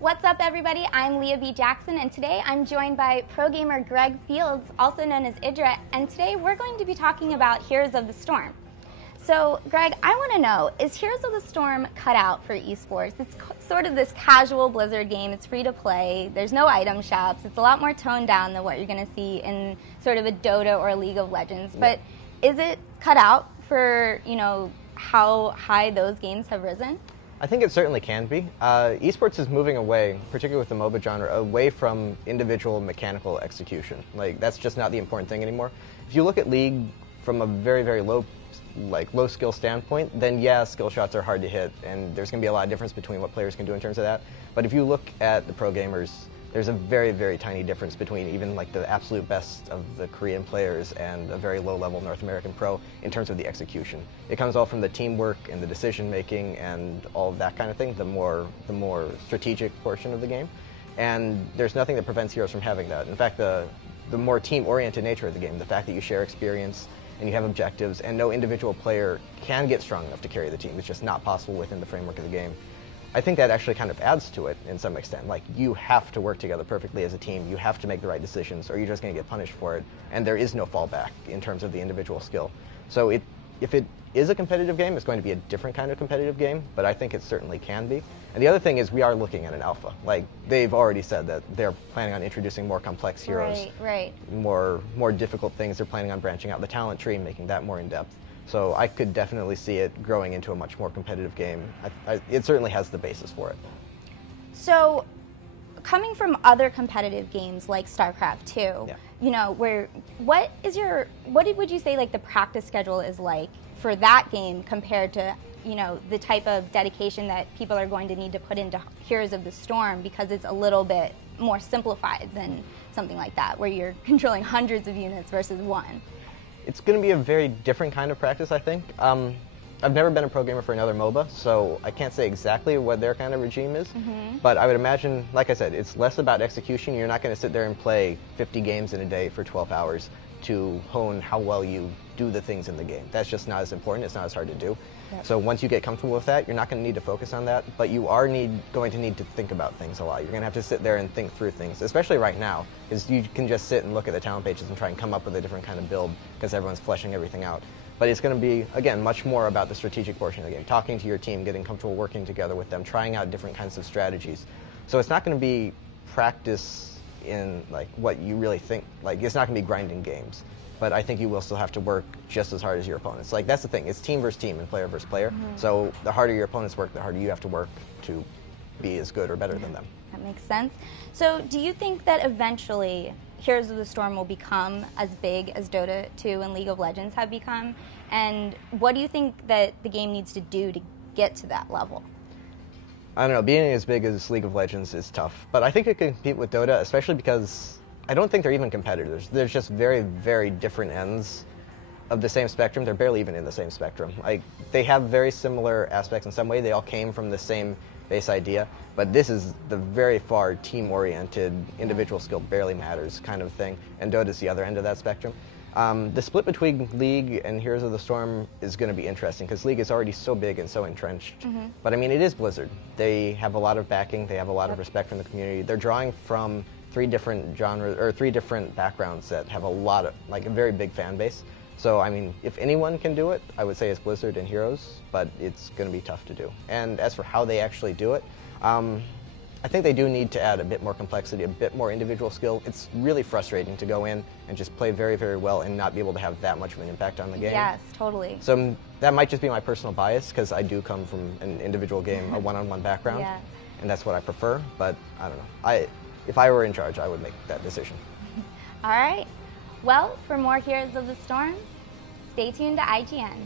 What's up, everybody? I'm Leah B. Jackson, and today I'm joined by pro gamer Greg Fields, also known as Idra, and today we're going to be talking about Heroes of the Storm. So, Greg, I want to know, is Heroes of the Storm cut out for esports? It's sort of this casual Blizzard game. It's free to play. There's no item shops. It's a lot more toned down than what you're going to see in sort of a Dota or a League of Legends. Yeah. But is it cut out for, you know, how high those games have risen? I think it certainly can be. Esports is moving away, particularly with the MOBA genre, away from individual mechanical execution. Like, that's just not the important thing anymore. If you look at League from a very, very low skill standpoint, then yeah, skill shots are hard to hit, and there's going to be a lot of difference between what players can do in terms of that. But if you look at the pro gamers, there's a very, very tiny difference between even like the absolute best of the Korean players and a very low-level North American pro in terms of the execution. It comes all from the teamwork and the decision-making and all of that kind of thing, the more strategic portion of the game. And there's nothing that prevents Heroes from having that. In fact, the more team-oriented nature of the game, the fact that you share experience and you have objectives, and no individual player can get strong enough to carry the team. It's just not possible within the framework of the game. I think that actually kind of adds to it in some extent. Like, you have to work together perfectly as a team. You have to make the right decisions, or you're just going to get punished for it. And there is no fallback in terms of the individual skill. So if it is a competitive game, it's going to be a different kind of competitive game, but I think it certainly can be. And the other thing is we are looking at an alpha. Like, they've already said that they're planning on introducing more complex heroes, right. more difficult things. They're planning on branching out the talent tree, making that more in-depth. So I could definitely see it growing into a much more competitive game. It certainly has the basis for it. So, coming from other competitive games like StarCraft 2, Yeah. you know, what would you say like the practice schedule is like for that game compared to, you know, the type of dedication that people are going to need to put into Heroes of the Storm, because it's a little bit more simplified than something like that where you're controlling hundreds of units versus one? It's going to be a very different kind of practice, I think. I've never been a pro gamer for another MOBA, so I can't say exactly what their kind of regime is. But I would imagine, like I said, it's less about execution. You're not going to sit there and play 50 games in a day for 12 hours to hone how well you do the things in the game. That's just not as important. It's not as hard to do. Yep. So once you get comfortable with that, you're not going to need to focus on that, but you are going to need to think about things a lot. You're going to have to sit there and think through things, especially right now, because you can just sit and look at the talent pages and try and come up with a different kind of build because everyone's fleshing everything out. But it's going to be, again, much more about the strategic portion of the game, talking to your team, getting comfortable working together with them, trying out different kinds of strategies. So it's not going to be practice in like what you really think. Like, it's not going to be grinding games. But I think you will still have to work just as hard as your opponents. Like, that's the thing. It's team versus team and player versus player. So the harder your opponents work, the harder you have to work to be as good or better than them. That makes sense. So do you think that eventually Heroes of the Storm will become as big as Dota 2 and League of Legends have become? And what do you think that the game needs to do to get to that level? I don't know. Being as big as League of Legends is tough. But I think it can compete with Dota, especially because I don't think they're even competitors. There's just very, very different ends of the same spectrum. They're barely even in the same spectrum. Like, they have very similar aspects in some way. They all came from the same base idea, but this is the very far team-oriented, individual skill barely matters kind of thing, and Dota's the other end of that spectrum. The split between League and Heroes of the Storm is going to be interesting, because League is already so big and so entrenched. But I mean, it is Blizzard. They have a lot of backing. They have a lot of respect from the community. They're drawing from three different genres, or three different backgrounds that have a lot of, like, a very big fan base. So, I mean, if anyone can do it, I would say it's Blizzard and Heroes, but it's going to be tough to do. And as for how they actually do it, I think they do need to add a bit more complexity, a bit more individual skill. It's really frustrating to go in and just play very, very well and not be able to have that much of an impact on the game. Yes, totally. So that might just be my personal bias, because I do come from an individual game, a one-on-one background, and that's what I prefer. But I don't know. If I were in charge, I would make that decision. All right. Well, for more Heroes of the Storm, stay tuned to IGN.